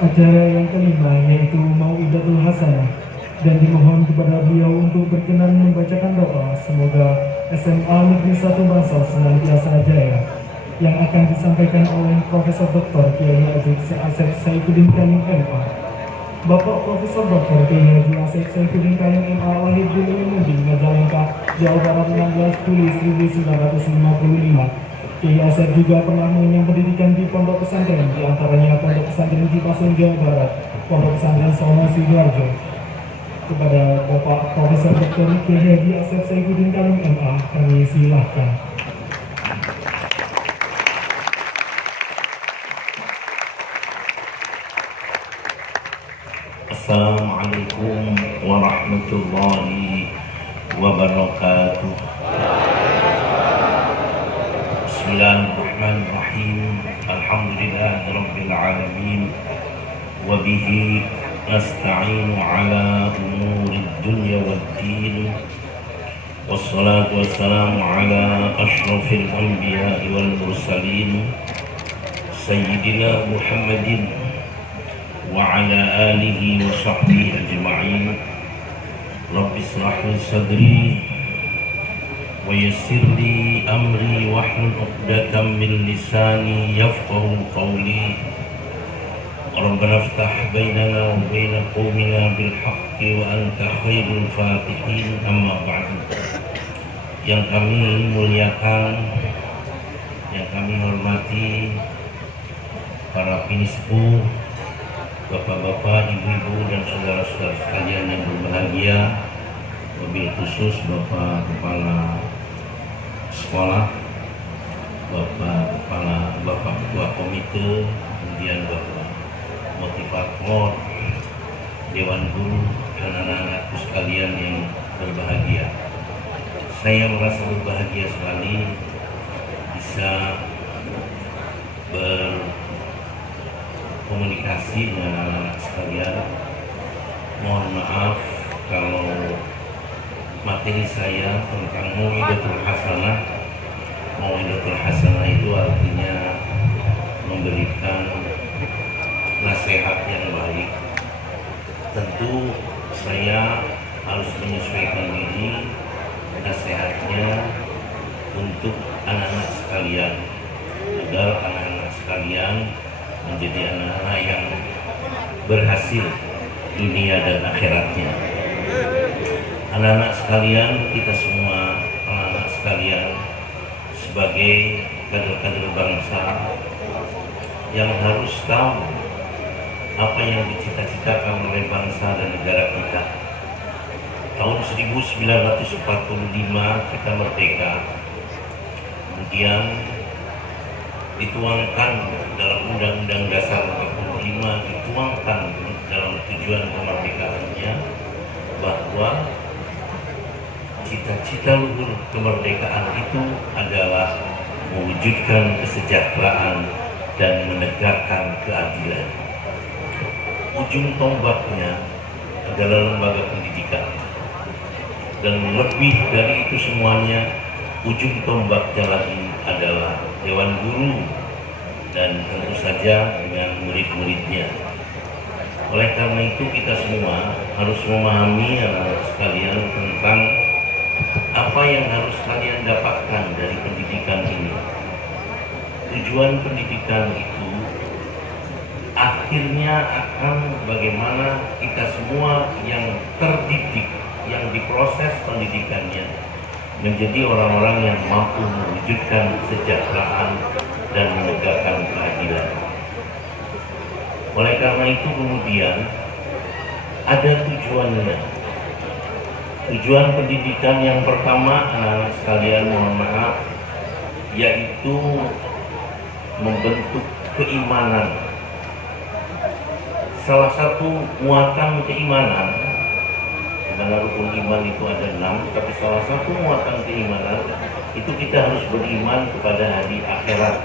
Acara yang kelima yaitu Mau'idatul Hasanah, dan dimohon kepada beliau untuk berkenan membacakan doa semoga SMA Negeri 1 Bangsal senantiasa jaya, yang akan disampaikan oleh Profesor Dr. Kiai Haji Asep Saifuddin Kanim MA. Bapak Profesor Dr. Kiai Haji Asep Saifuddin Kanim MA lahir di Lumending, Majalengka, Jawa Barat 16 Juli 1955. Kiai Asep juga pernah mengenyam pendidikan di pondok pesantren, di antaranya Pondok Pesantren di Pasung, Jawa Barat, Pondok Pesantren Sono Sidoarjo. Kepada Bapak Profesor Dr. Kiai Haji Asep Saifuddin Kanim MA, kami silahkan. Assalamualaikum warahmatullahi wabarakatuh. Bismillahirrahmanirrahim. Alhamdulillahirabbil alamin. Wa bihi nasta'inu ala umurid dunya waddin. Wassalatu wassalamu ala asyrafil anbiya'i wal mursalin Sayyidina Muhammadin wa ala alihi wa sahbihi ajma'in. Rabbi israh li sadri wa yassir li amri wahlul 'uqdatam min lisani yafqahu qawli. Rabbana iftah bainana wa baina qaumina bil haqqi wa anta khairul fatihin. Amma ba'du. Yang kami muliakan, yang kami hormati para pinispu, bapak-bapak, ibu-ibu, dan saudara-saudara sekalian yang berbahagia, wabil khusus Bapak Kepala Sekolah, Bapak Ketua Komite, kemudian Bapak Motivator, Dewan Guru, dan anak-anakku sekalian yang berbahagia. Saya merasa berbahagia sekali bisa komunikasi dengan anak-anak sekalian. Mohon maaf kalau materi saya tentang Mau'idatul Hasanah. Mau'idatul Hasanah itu artinya memberikan nasihat yang baik. Tentu saya harus menyesuaikan diri nasihatnya untuk anak-anak sekalian, agar anak-anak sekalian menjadi anak-anak yang berhasil dunia dan akhiratnya. Anak-anak sekalian, kita semua anak-anak sekalian sebagai kader-kader bangsa yang harus tahu apa yang dicita-citakan oleh bangsa dan negara kita. Tahun 1945 kita merdeka, kemudian dituangkan dalam Undang-Undang Dasar 45, dituangkan dalam tujuan kemerdekaannya bahwa cita-cita luhur kemerdekaan itu adalah mewujudkan kesejahteraan dan menegakkan keadilan. Ujung tombaknya adalah lembaga pendidikan, dan lebih dari itu semuanya, ujung tombaknya lagi adalah Dewan Guru dan tentu saja dengan murid-muridnya. Oleh karena itu kita semua harus memahami anak-anak sekalian tentang apa yang harus kalian dapatkan dari pendidikan ini. Tujuan pendidikan itu akhirnya akan bagaimana kita semua yang terdidik, yang diproses pendidikannya, menjadi orang-orang yang mampu mewujudkan kesejahteraan dan menegakkan keadilan. Oleh karena itu kemudian ada tujuannya. Tujuan pendidikan yang pertama, anak-anak sekalian, mohon maaf, yaitu membentuk keimanan. Salah satu muatan keimanan, karena rukun iman itu ada 6, tapi salah satu muatan keimanan itu kita harus beriman kepada hari akhirat.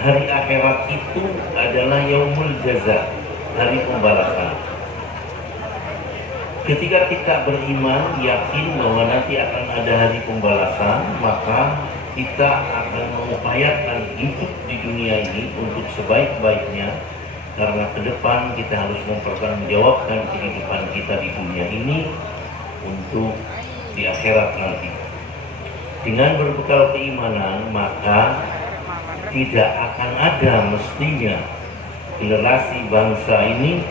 Hari akhirat itu adalah yaumul jaza, hari pembalasan. Ketika kita beriman, yakin bahwa nanti akan ada hari pembalasan, maka kita akan mengupayakan hidup di dunia ini untuk sebaik-baiknya karena ke depan kita harus mempertanggungjawabkan kehidupan kita di dunia ini untuk di akhirat nanti. Dengan berbekal keimanan, maka tidak akan ada mestinya generasi bangsa ini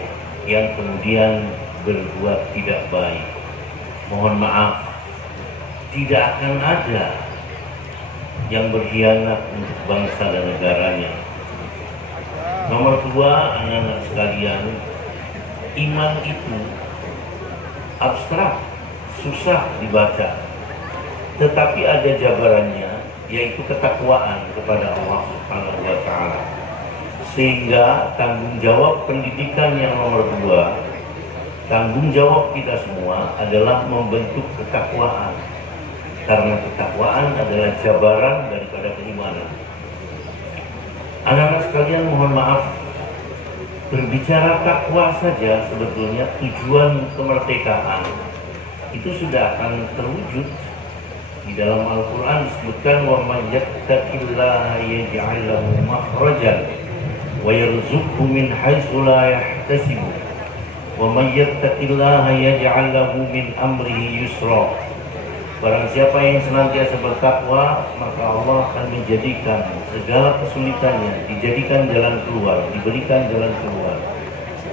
yang kemudian berbuat tidak baik. Mohon maaf, tidak akan ada yang berkhianat untuk bangsa dan negaranya. Nomor dua, anak-anak sekalian, iman itu abstrak, susah dibaca, tetapi ada jabarannya, yaitu ketakwaan kepada Allah Subhanahu wa Ta'ala. Sehingga tanggung jawab pendidikan yang nomor dua, tanggung jawab kita semua adalah membentuk ketakwaan, karena ketakwaan adalah jabaran daripada keimanan. Anak-anak sekalian, mohon maaf, berbicara takwa saja sebetulnya tujuan kemerdekaan itu sudah akan terwujud. Di dalam Al-Quran disebutkan, wa may yattaqillaha yaj'al lahu makhrajan wa yarzuqhu min haitsu la yahtasib wa may yattaqillaha yaj'al lahu min amrihi yusra. Barang siapa yang senantiasa bertakwa, maka Allah akan menjadikan segala kesulitannya dijadikan jalan keluar, diberikan jalan keluar,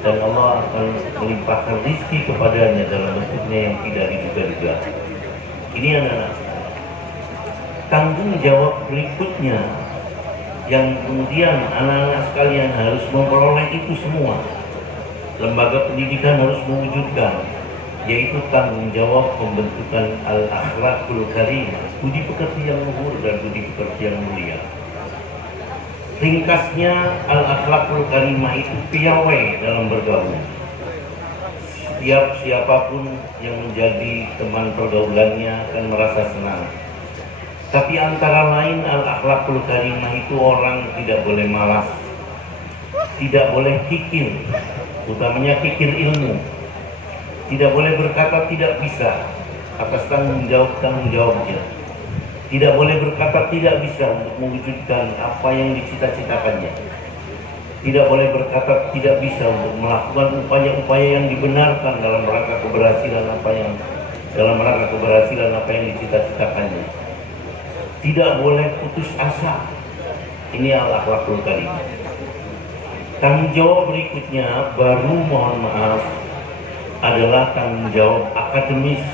dan Allah akan melimpahkan rizki kepadanya dalam bentuknya yang tidak diduga-duga. Ini anak-anak, tanggung jawab berikutnya yang kemudian anak-anak sekalian harus memperoleh itu semua. Lembaga pendidikan harus mewujudkan, yaitu tanggung jawab pembentukan al-akhlaqul karimah, budi pekerti yang luhur dan budi pekerti yang mulia. Ringkasnya, al-akhlaqul karimah itu piawai dalam bergaul. Siapapun yang menjadi teman pergaulannya akan merasa senang. Tapi antara lain, al-akhlaqul karimah itu orang tidak boleh malas, tidak boleh kikir, utamanya kikir ilmu. Tidak boleh berkata tidak bisa atas tanggung jawabnya. Tidak boleh berkata tidak bisa untuk mewujudkan apa yang dicita-citakannya. Tidak boleh berkata tidak bisa untuk melakukan upaya-upaya yang dibenarkan dalam rangka keberhasilan apa yang dicita-citakannya. Tidak boleh putus asa. Ini al-akhlaqul karimah. Tanggung jawab berikutnya, baru mohon maaf, adalah tanggung jawab akademis.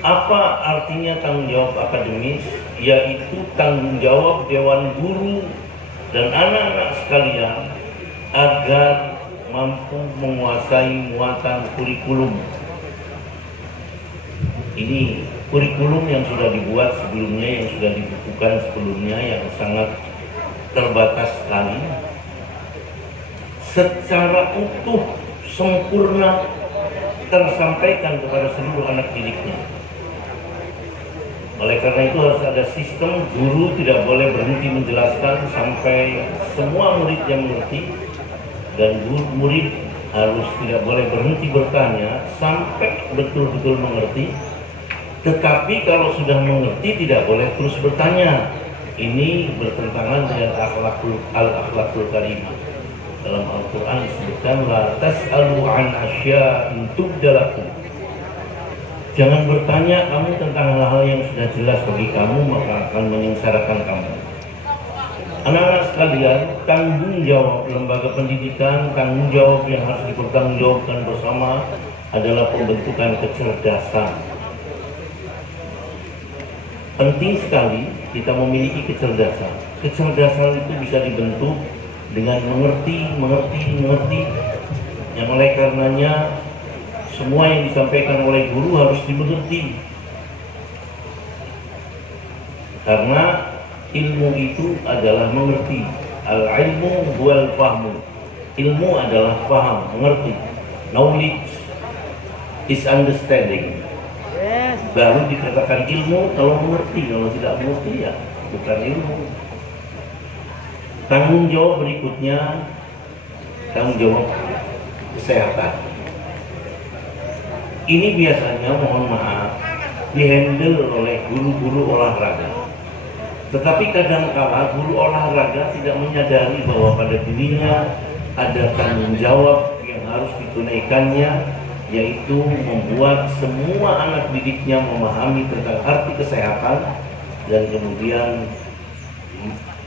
Apa artinya tanggung jawab akademis? Yaitu tanggung jawab Dewan Guru dan anak-anak sekalian agar mampu menguasai muatan kurikulum. Ini kurikulum yang sudah dibuat sebelumnya, yang sudah dibukukan sebelumnya, yang sangat terbatas sekali. Secara utuh, sempurna tersampaikan kepada seluruh anak didiknya. Oleh karena itu harus ada sistem, guru tidak boleh berhenti menjelaskan sampai semua muridnya mengerti, dan murid harus tidak boleh berhenti bertanya sampai betul-betul mengerti. Tetapi kalau sudah mengerti tidak boleh terus bertanya. Ini bertentangan dengan al-akhlaqul karimah. Dalam Al-Quran disebutkan, la tas'alu an asya'in tubda lakum. Jangan bertanya kamu tentang hal-hal yang sudah jelas bagi kamu, maka akan menyengsarakan kamu. Anak-anak sekalian, tanggung jawab lembaga pendidikan, tanggung jawab yang harus dipertanggungjawabkan bersama adalah pembentukan kecerdasan. Penting sekali kita memiliki kecerdasan. Kecerdasan itu bisa dibentuk dengan mengerti. Yang oleh karenanya semua yang disampaikan oleh guru harus dimengerti. Karena ilmu itu adalah mengerti. Al-ilmu huwal fahmu. Ilmu adalah faham, mengerti. Knowledge is understanding. Baru dikatakan ilmu kalau mengerti. Kalau tidak mengerti ya bukan ilmu. Tanggung jawab berikutnya, tanggung jawab kesehatan. Ini biasanya, mohon maaf, dihandle oleh guru-guru olahraga. Tetapi kadangkala guru olahraga tidak menyadari bahwa pada dirinya ada tanggung jawab yang harus ditunaikannya, yaitu membuat semua anak didiknya memahami tentang arti kesehatan dan kemudian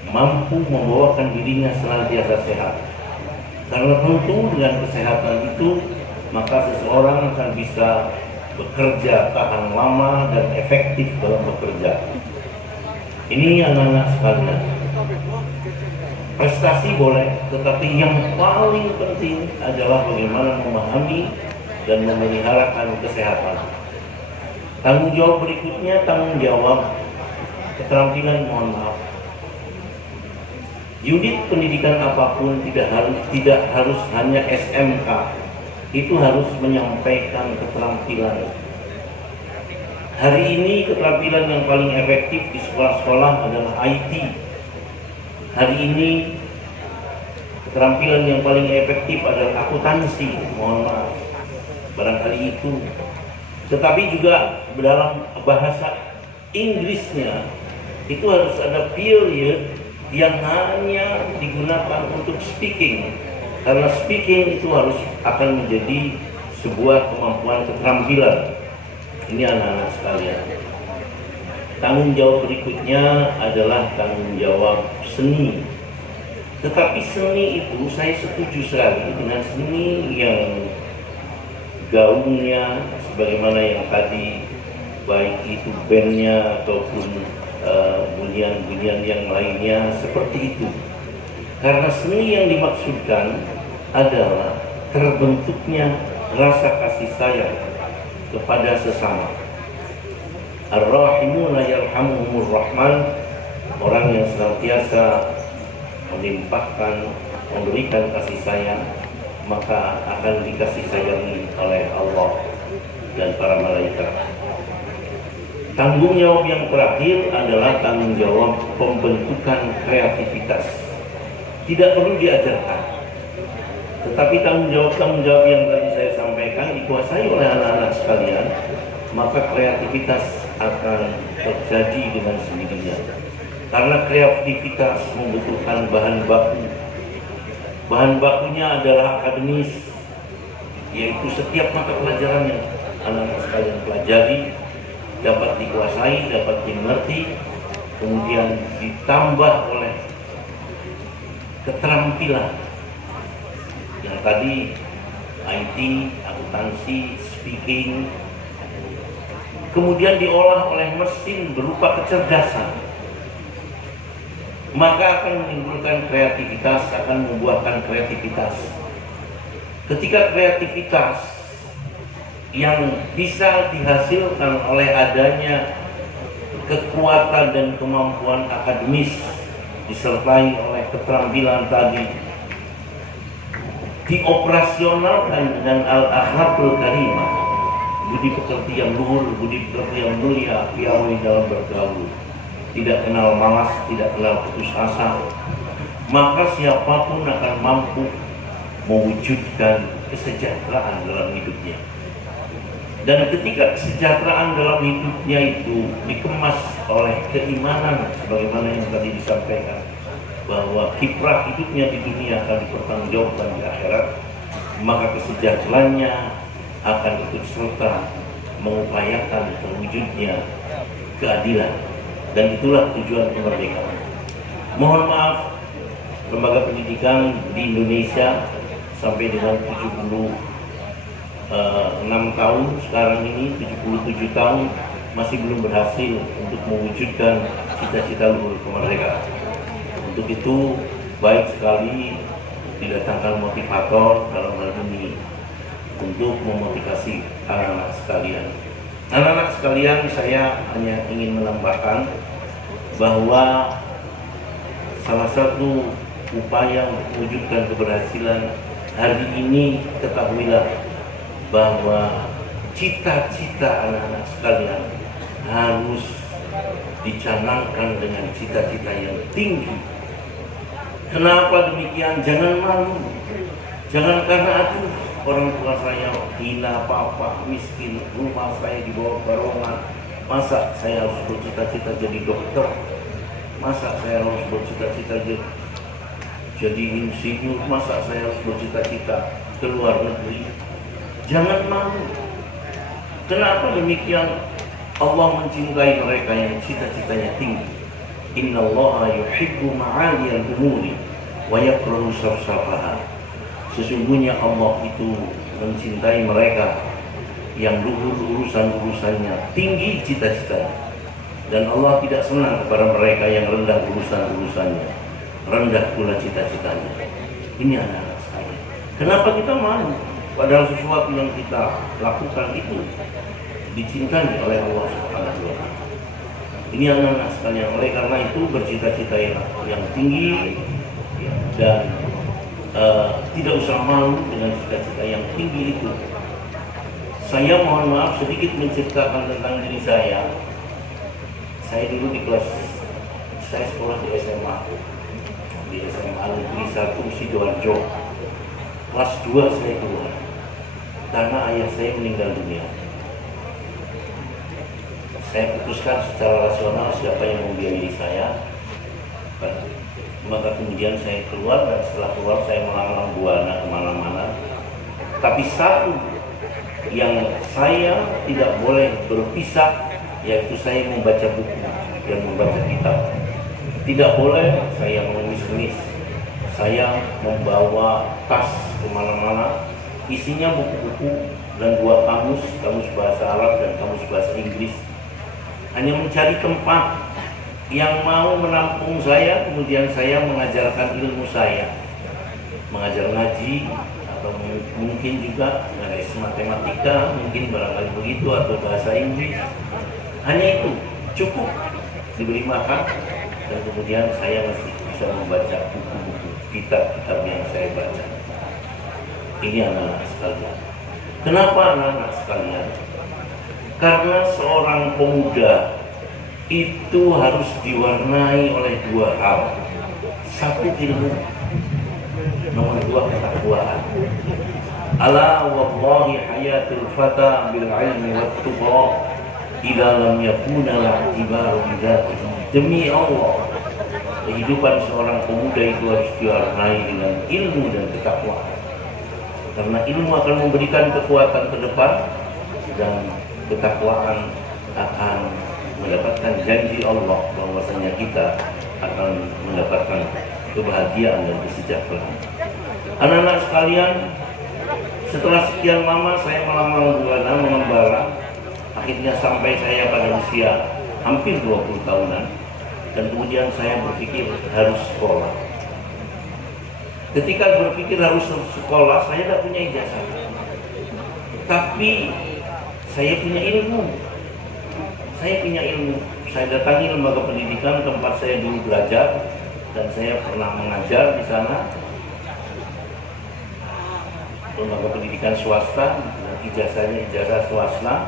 mampu membawakan dirinya senantiasa sehat. Karena tentu dengan kesehatan itu maka seseorang akan bisa bekerja tahan lama dan efektif dalam bekerja. Ini anak-anak sekalian, prestasi boleh, tetapi yang paling penting adalah bagaimana memahami dan memeliharakan kesehatan. Tanggung jawab berikutnya, tanggung jawab keterampilan, mohon maaf. Unit pendidikan apapun tidak harus hanya SMK, itu harus menyampaikan keterampilan. Hari ini keterampilan yang paling efektif di sekolah-sekolah adalah IT. Hari ini keterampilan yang paling efektif adalah akuntansi, mohon maaf, barangkali itu. Tetapi juga dalam bahasa Inggrisnya itu harus ada period yang hanya digunakan untuk speaking, karena speaking itu akan menjadi sebuah kemampuan keterampilan. Ini anak-anak sekalian. Tanggung jawab berikutnya adalah tanggung jawab seni. Tetapi seni itu saya setuju sekali dengan seni yang gaungnya sebagaimana yang tadi, baik itu bandnya ataupun bunyian-bunyian yang lainnya seperti itu. Karena seni yang dimaksudkan adalah terbentuknya rasa kasih sayang kepada sesama. Ar-Rahimuna yarhamuhumur Rahman, orang yang senantiasa melimpahkan, memberikan kasih sayang, maka akan dikasih sayangi oleh Allah dan para malaikat. Tanggung jawab yang terakhir adalah tanggung jawab pembentukan kreativitas. Tidak perlu diajarkan, tetapi tanggung jawab yang tadi saya sampaikan dikuasai oleh anak-anak sekalian, maka kreativitas akan terjadi dengan sendirinya. Karena kreativitas membutuhkan bahan baku. Bahan bakunya adalah akademis, yaitu setiap mata pelajaran yang anak-anak sekalian pelajari dapat dikuasai, dapat dimengerti, kemudian ditambah oleh keterampilan yang tadi IT, akuntansi, speaking, kemudian diolah oleh mesin berupa kecerdasan, maka akan menimbulkan kreativitas, akan membuahkan kreativitas. Ketika kreativitas yang bisa dihasilkan oleh adanya kekuatan dan kemampuan akademis disertai oleh keterampilan tadi, dioperasionalkan dengan al-akhlaqul karimah, budi pekerti yang luhur, budi pekerti yang mulia, piawai dalam bergaul, tidak kenal malas, tidak kenal putus asa, maka siapapun akan mampu mewujudkan kesejahteraan dalam hidupnya. Dan ketika kesejahteraan dalam hidupnya itu dikemas oleh keimanan, sebagaimana yang tadi disampaikan, bahwa kiprah hidupnya di dunia akan dipertanggungjawabkan di akhirat, maka kesejahteraannya akan ikut serta mengupayakan terwujudnya keadilan. Dan itulah tujuan kemerdekaan. Mohon maaf, lembaga pendidikan di Indonesia sampai dengan 76 tahun sekarang ini, 77 tahun masih belum berhasil untuk mewujudkan cita-cita luhur kemerdekaan. Untuk itu baik sekali didatangkan motivator dalam hal ini untuk memotivasi anak-anak sekalian. Anak-anak sekalian, saya hanya ingin menambahkan bahwa salah satu upaya untuk mewujudkan keberhasilan hari ini, ketahuilah bahwa cita-cita anak-anak sekalian harus dicanangkan dengan cita-cita yang tinggi. Kenapa demikian? Jangan malu, jangan karena aduh orang tua saya hina, papa miskin, rumah saya di bawah barongan, masa saya harus bercita-cita jadi dokter. Masa saya harus bercita-cita jadi insinyur? Masa saya harus bercita-cita ke luar negeri? Jangan malu. Kenapa demikian? Allah mencintai mereka yang cita-citanya tinggi. Innallaha yuhibbu ma'aliyal umuri wa yakrahu safsafaha. Sesungguhnya Allah itu mencintai mereka yang luhur urusan-urusannya, tinggi cita-citanya. Dan Allah tidak senang kepada mereka yang rendah urusan-urusannya, rendah pula cita-citanya. Ini anak-anak sekalian. Kenapa kita malu? Padahal sesuatu yang kita lakukan itu dicintai oleh Allah Subhanahu wa Ta'ala. Ini anak-anak sekalian. Oleh karena itu bercita-cita yang tinggi dan tidak usah malu dengan cita-cita yang tinggi itu. Saya mohon maaf sedikit menceritakan tentang diri saya. Saya dulu saya sekolah di SMA Negeri 1 Sidoarjo. Kelas 2 saya keluar karena ayah saya meninggal dunia. Saya putuskan secara rasional siapa yang membiayai saya. Maka kemudian saya keluar, dan setelah keluar saya melamar buana kemana-mana. Tapi satu yang saya tidak boleh berpisah, yaitu saya membaca buku dan membaca kitab. Tidak boleh saya mengemis-ngemis. Saya membawa tas kemana-mana, isinya buku-buku dan 2 kamus bahasa Arab dan kamus bahasa Inggris. Hanya mencari tempat yang mau menampung saya, kemudian saya mengajarkan ilmu saya, mengajar ngaji, atau mungkin juga matematika, mungkin barangkali begitu, atau bahasa Inggris. Hanya itu cukup diberi makan, dan kemudian saya masih bisa membaca buku-buku kitab-kitab yang saya baca. Ini anak-anak sekalian. Kenapa anak-anak sekalian? Karena seorang pemuda itu harus diwarnai oleh 2 hal. 1 ilmu, nomor 2 ketakwaan. Ala wallahi hayatul fata bil ilmi wat tuqa idza lam yakuna la'tibaru bidzatihi. Demi Allah, kehidupan seorang pemuda itu harus diwarnai dengan ilmu dan ketakwaan. Karena ilmu akan memberikan kekuatan ke depan, dan ketakwaan akan mendapatkan janji Allah bahwasanya kita akan mendapatkan kebahagiaan dan kesejahteraan. Anak-anak sekalian, setelah sekian lama saya melamar buana, mengembara, akhirnya sampai saya pada usia hampir 20 tahunan, dan kemudian saya berpikir harus sekolah. Ketika berpikir harus sekolah, saya tidak punya ijazah, tapi saya punya ilmu. Saya datangi lembaga pendidikan tempat saya dulu belajar, dan saya pernah mengajar di sana. Lembaga pendidikan swasta, dan ijazahnya ijazah swasta.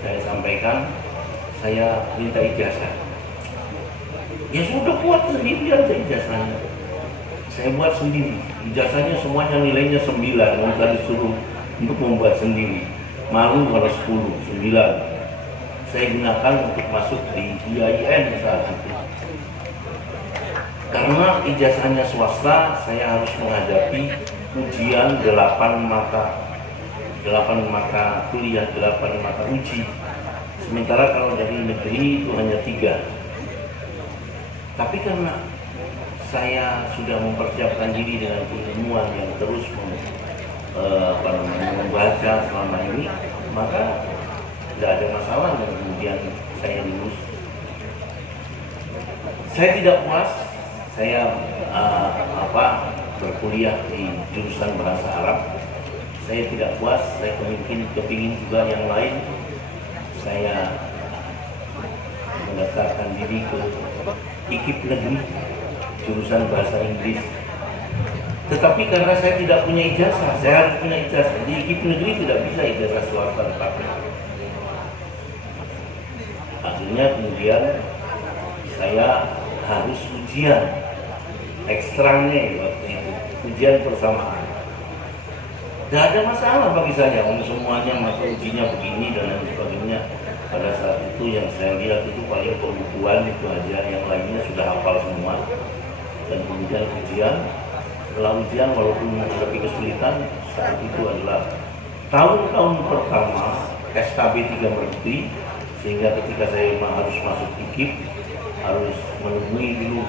Saya sampaikan, saya minta ijazah. Ya sudah, buat sendiri aja ijazahnya. Saya buat sendiri. Ijazahnya semuanya nilainya 9. Minta disuruh untuk membuat sendiri. Malu kalau 10, 9. Saya gunakan untuk masuk di IAIN saat itu. Karena ijazahnya swasta, saya harus menghadapi ujian 8 mata kuliah, 8 mata uji. Sementara kalau dari negeri itu hanya 3. Tapi karena saya sudah mempersiapkan diri dengan keilmuan yang terus membaca selama ini, maka tidak ada masalah, dan kemudian saya lulus. Saya tidak puas, saya berkuliah di jurusan bahasa Arab. Saya tidak puas, saya kepingin juga yang lain. Saya mendaftarkan diri ke IKIP negeri, jurusan bahasa Inggris. Tetapi karena saya tidak punya ijazah, saya harus punya ijazah. Di IKIP negeri tidak bisa ijazah swasta tetapi. Akhirnya kemudian saya harus ujian ekstranya waktu itu, ujian persamaan. Tidak ada masalah bagi saya, semuanya masuk ujinya begini dan lain sebagainya. Pada saat itu yang saya lihat itu paling pembukuan itu aja, yang lainnya sudah hafal semua. Dan kemudian ujian, setelah ujian walaupun menghadapi kesulitan, saat itu adalah tahun-tahun pertama SKB 3 Merti, sehingga ketika saya harus masuk IKIP harus menemui dulu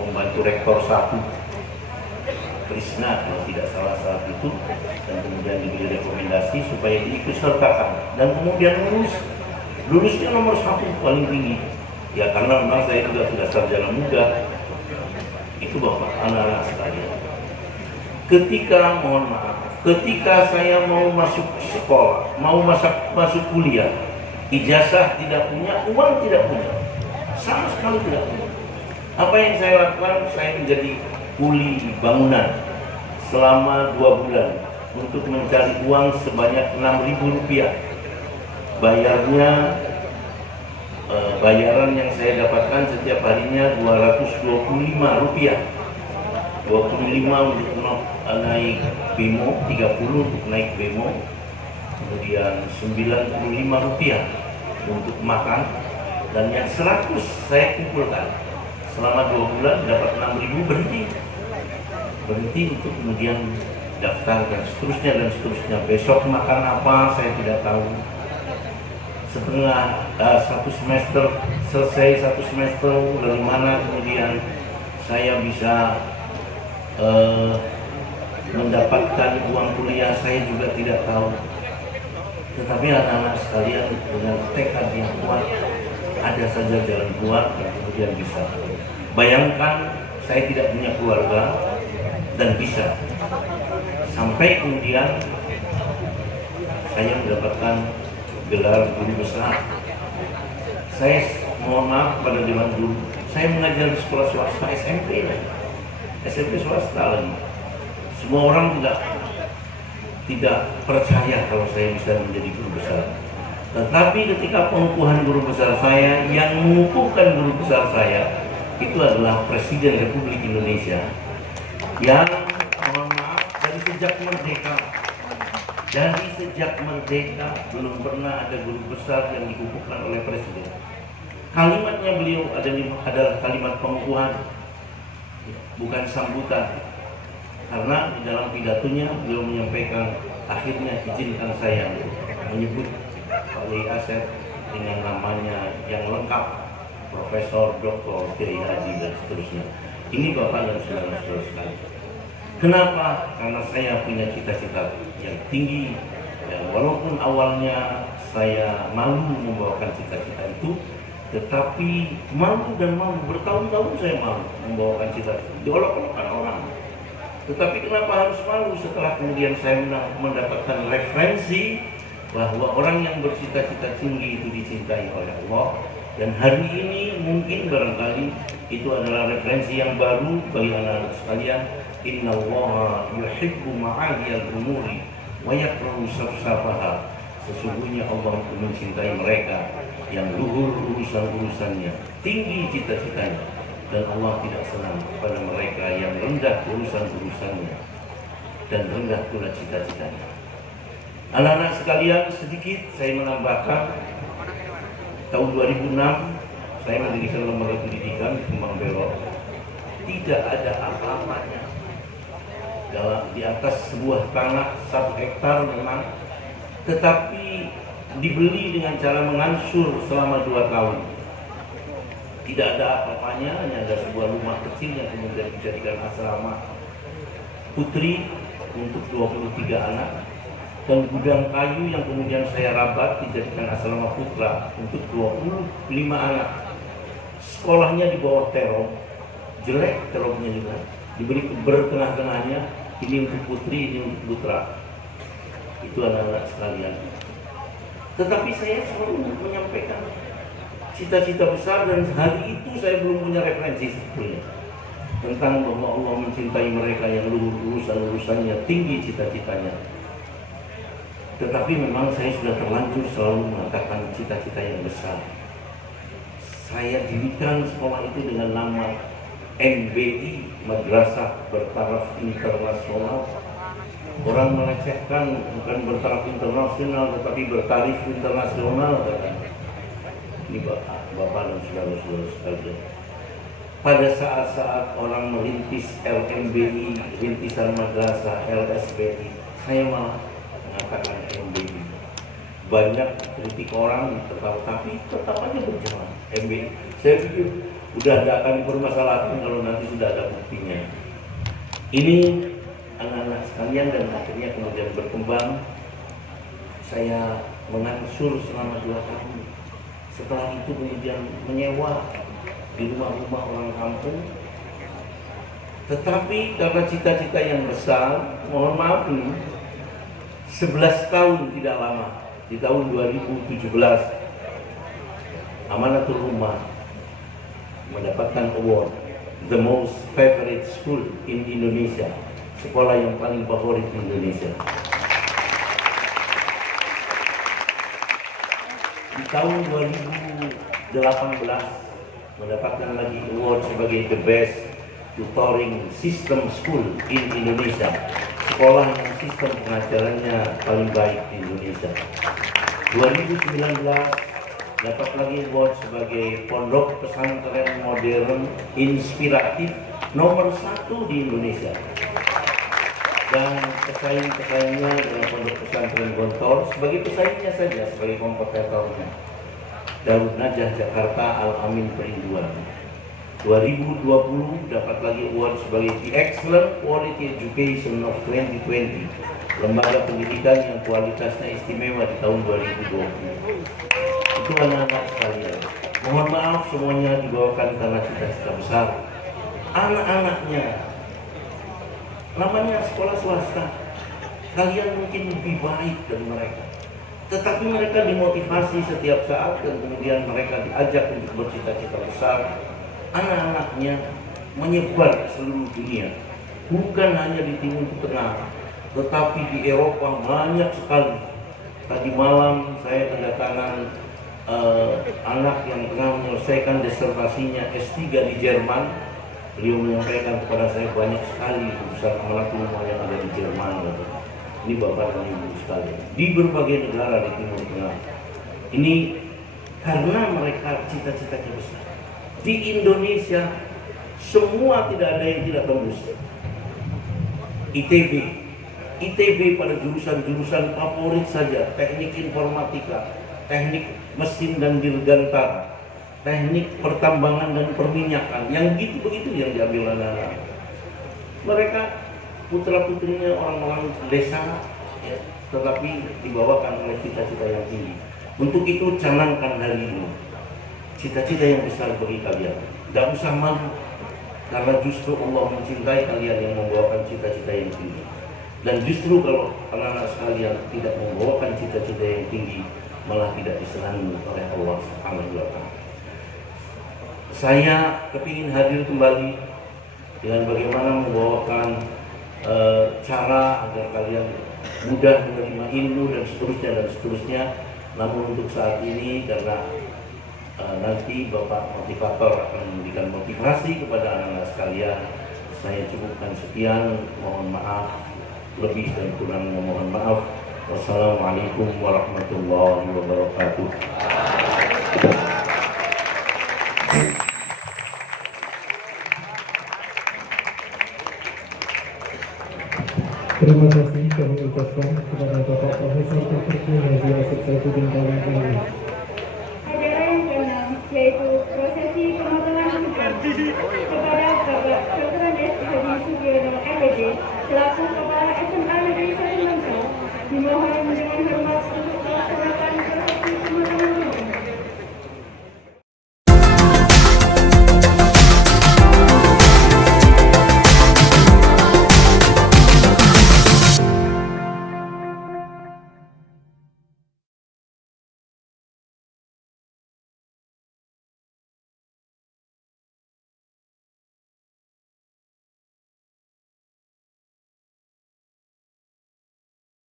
pembantu rektor 1 Krishna kalau tidak salah saat itu, dan kemudian diberi rekomendasi supaya diikut sertakan dan kemudian lulusnya nomor 1 paling tinggi ya, karena memang saya juga sudah sarjana muda. Itu Bapak, anak-anak sekalian, ketika saya mau masuk sekolah, mau masuk kuliah, ijazah tidak punya, uang tidak punya, sama sekali tidak punya. Apa yang saya lakukan? Saya menjadi kuli bangunan selama 2 bulan untuk mencari uang sebanyak Rp6.000. Bayaran yang saya dapatkan setiap harinya Rp225, 25 untuk naik bemo, 30 untuk naik bemo, kemudian Rp95 untuk makan, dan yang 100 saya kumpulkan selama 2 bulan dapat 6.000, berhenti untuk kemudian daftar dan seterusnya. Besok makan apa saya tidak tahu. Satu semester selesai, dari mana kemudian saya bisa mendapatkan uang kuliah saya juga tidak tahu. Tetapi anak-anak sekalian, dengan tekad yang kuat, ada saja jalan keluar dan kemudian bisa. Bayangkan saya tidak punya keluarga dan bisa. Sampai kemudian saya mendapatkan gelar guru besar. Saya mohon maaf pada dewan guru, saya mengajar di sekolah swasta SMP swasta lagi. Semua orang tidak percaya kalau saya bisa menjadi guru besar. Tetapi ketika pengukuhan guru besar saya, yang mengukuhkan guru besar saya itu adalah Presiden Republik Indonesia, yang mohon maaf dari sejak merdeka belum pernah ada guru besar yang dikukuhkan oleh Presiden. Kalimatnya beliau adalah kalimat pengukuhan, bukan sambutan. Karena di dalam pidatonya beliau menyampaikan, akhirnya izinkan saya menyebut Pak Kiai Asep dengan namanya yang lengkap, Profesor Dr. Kiai Haji dan seterusnya. Ini Bapak dan saudara-saudara sekalian. Kenapa? Karena saya punya cita-cita yang tinggi. Ya, walaupun awalnya saya malu membawakan cita-cita itu, tetapi malu bertahun-tahun saya malu membawakan cita-cita, diolok-olokkan orang. Tetapi kenapa harus malu? Setelah kemudian saya mendapatkan referensi bahwa orang yang bercita-cita tinggi itu dicintai oleh Allah, dan hari ini mungkin barangkali itu adalah referensi yang baru bagi anak-anak sekalian. Innallaha yuhibbu ma'aliyal umuri wa yakrahu safsafaha. Sesungguhnya Allah itu mencintai mereka yang luhur urusan-urusannya, tinggi cita-citanya, dan Allah tidak senang pada mereka yang rendah urusan-urusannya dan rendah pula cita-citanya. Anak-anak sekalian, sedikit saya menambahkan, tahun 2006 saya mendirikan lembaga pendidikan di Kembang Belok. Tidak ada apa-apanya. Di atas sebuah tanah 1 hektar memang, tetapi dibeli dengan cara mengansur selama 2 tahun. Tidak ada apa-apanya, hanya ada sebuah rumah kecil yang kemudian dijadikan asrama putri untuk 23 anak, dan gudang kayu yang kemudian saya rabat dijadikan asrama putra untuk 25 anak. Sekolahnya di bawah terong, jelek terongnya juga, diberi keber tengah-tengahnya, ini untuk putri, ini untuk putra. Itu anak-anak sekalian. Tetapi saya selalu menyampaikan cita-cita besar, dan hari itu saya belum punya referensi sebetulnya tentang bahwa Allah mencintai mereka yang luhur urusan-urusannya, tinggi cita-citanya. Tetapi memang saya sudah terlanjur selalu mengatakan cita-cita yang besar. Saya dirikan sekolah itu dengan nama MBI, Madrasah Bertaraf Internasional Orang melecehkan bukan bertaraf internasional tetapi bertarif internasional, katanya. Ini Bapak dan saudara-saudara sekalian. Pada saat-saat orang merintis LMBI, rintisan madrasah, LSBI, saya malah mengatakan MBI. Banyak kritik orang, tapi tetap aja berjalan MBI. Saya pikir udah tidak akan dipermasalahkan kalau nanti sudah ada buktinya. Ini anak-anak sekalian, dan akhirnya kemudian berkembang. Saya mengangsur selama 2 tahun. Setelah itu kemudian menyewa di rumah-rumah orang kampung. Tetapi karena cita-cita yang besar, mohon maaf nih, 11 tahun tidak lama, di tahun 2017, Amanatul Ummah mendapatkan award The Most Favorite School in Indonesia, sekolah yang paling favorit di Indonesia. Di tahun 2018 mendapatkan lagi award sebagai The Best Tutoring System School in Indonesia, sekolah yang sistem pengajarannya paling baik di Indonesia. 2019 dapat lagi award sebagai Pondok Pesantren Modern Inspiratif nomor 1 di Indonesia. Dan pesaing-pesaingnya adalah Pondok Pesantren Gontor sebagai pesaingnya saja, sebagai kompetitornya. Darut Najah Jakarta Al-Amin Perinduan. 2020 dapat lagi award sebagai The Excellent Quality Education of 2020, lembaga pendidikan yang kualitasnya istimewa di tahun 2020. Itu anak-anak sekalian. Mohon maaf semuanya dibawakan karena cita-cita besar. Anak-anaknya namanya sekolah swasta, kalian mungkin lebih baik dari mereka, tetapi mereka dimotivasi setiap saat dan kemudian mereka diajak untuk bercita-cita besar. Anak-anaknya menyebar ke seluruh dunia, bukan hanya di Timur Tengah, tetapi di Eropa banyak sekali. Tadi malam saya kedatangan anak yang tengah menyelesaikan disertasinya S3 di Jerman. Beliau menyampaikan kepada saya banyak sekali urusan Amanatul Ummah yang ada di Jerman. Ini Bapak dan Ibu sekalian, di berbagai negara di Timur Tengah. Ini karena mereka cita-citanya besar. Di Indonesia semua tidak ada yang tidak tembus. ITB pada jurusan-jurusan favorit saja, teknik informatika, teknik mesin dan dirgantara, teknik pertambangan dan perminyakan, yang begitu yang diambil anak-anak. Mereka putra-putrinya orang-orang desa, ya, tetapi dibawakan oleh cita-cita yang tinggi. Untuk itu canangkan hari ini cita-cita yang besar bagi kalian. Tidak usah malu, karena justru Allah mencintai kalian yang membawakan cita-cita yang tinggi. Dan justru kalau anak-anak sekalian tidak membawakan cita-cita yang tinggi, malah tidak disenangi oleh Allah Subhanahu wa Ta'ala. Saya kepingin hadir kembali dengan bagaimana membawakan cara agar kalian mudah menerima ilmu dan seterusnya. Namun untuk saat ini, karena nanti Bapak motivator akan memberikan motivasi kepada anak-anak sekalian, saya cukupkan sekian. Mohon maaf, lebih dan kurangnya mohon maaf. Wassalamualaikum warahmatullahi wabarakatuh. Terima kasih kami ucapkan kepada Bapak Profesor Dr. Haji Asep Saifuddin Khalil. Acara yang keenam yaitu proses